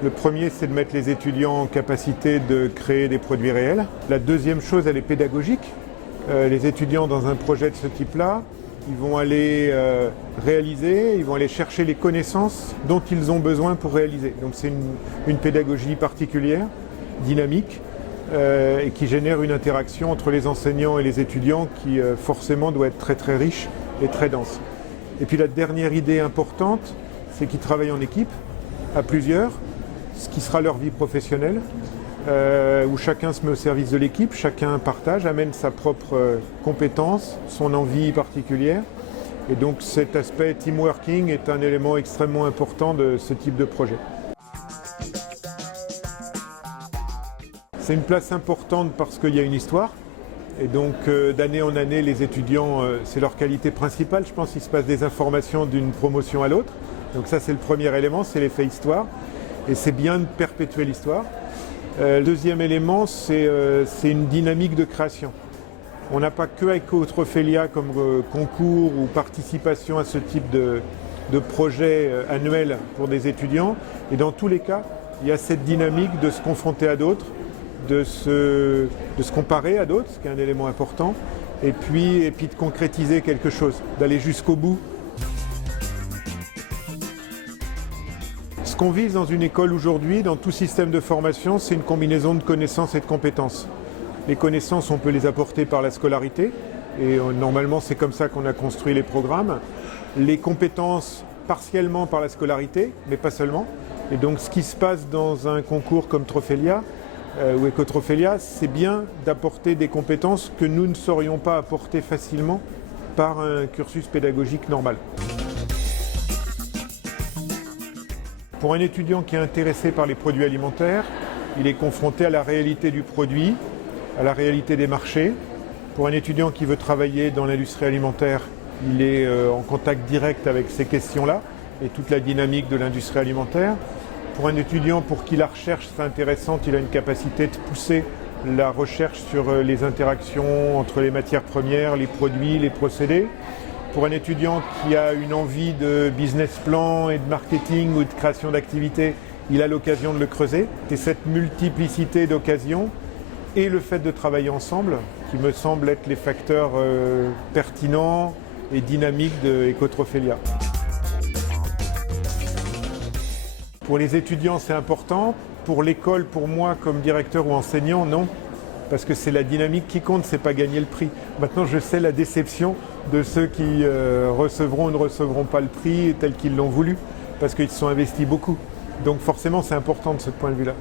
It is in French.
Le premier, c'est de mettre les étudiants en capacité de créer des produits réels. La deuxième chose, elle est pédagogique. Les étudiants dans un projet de ce type-là, ils vont aller réaliser, ils vont aller chercher les connaissances dont ils ont besoin pour réaliser. Donc c'est une pédagogie particulière, dynamique, et qui génère une interaction entre les enseignants et les étudiants qui forcément doit être très très riche et très dense. Et puis la dernière idée importante, c'est qu'ils travaillent en équipe, à plusieurs, ce qui sera leur vie professionnelle, où chacun se met au service de l'équipe, chacun partage, amène sa propre compétence, son envie particulière. Et donc cet aspect team working est un élément extrêmement important de ce type de projet. C'est une place importante parce qu'il y a une histoire. Et donc d'année en année, les étudiants, c'est leur qualité principale. Je pense qu'il se passe des informations d'une promotion à l'autre. Donc ça, c'est le premier élément, c'est l'effet histoire. Et c'est bien de perpétuer l'histoire. Le deuxième élément, c'est une dynamique de création. On n'a pas que Ecotrophelia comme concours ou participation à ce type de projet annuel pour des étudiants. Et dans tous les cas, il y a cette dynamique de se confronter à d'autres, de se comparer à d'autres, ce qui est un élément important, et puis de concrétiser quelque chose, d'aller jusqu'au bout. Ce qu'on vise dans une école aujourd'hui, dans tout système de formation, c'est une combinaison de connaissances et de compétences. Les connaissances, on peut les apporter par la scolarité, et normalement c'est comme ça qu'on a construit les programmes. Les compétences, partiellement par la scolarité, mais pas seulement. Et donc ce qui se passe dans un concours comme Trophelia, ou Ecotrophelia, c'est bien d'apporter des compétences que nous ne saurions pas apporter facilement par un cursus pédagogique normal. Pour un étudiant qui est intéressé par les produits alimentaires, il est confronté à la réalité du produit, à la réalité des marchés. Pour un étudiant qui veut travailler dans l'industrie alimentaire, il est en contact direct avec ces questions-là et toute la dynamique de l'industrie alimentaire. Pour un étudiant pour qui la recherche c'est intéressante, il a une capacité de pousser la recherche sur les interactions entre les matières premières, les produits, les procédés. Pour un étudiant qui a une envie de business plan et de marketing ou de création d'activités, il a l'occasion de le creuser. Et cette multiplicité d'occasions et le fait de travailler ensemble, qui me semble être les facteurs pertinents et dynamiques de Ecotrophelia. Pour les étudiants, c'est important. Pour l'école, pour moi, comme directeur ou enseignant, non. Parce que c'est la dynamique qui compte, c'est pas gagner le prix. Maintenant, je sais la déception de ceux qui recevront ou ne recevront pas le prix tel qu'ils l'ont voulu, parce qu'ils se sont investis beaucoup. Donc forcément, c'est important de ce point de vue-là.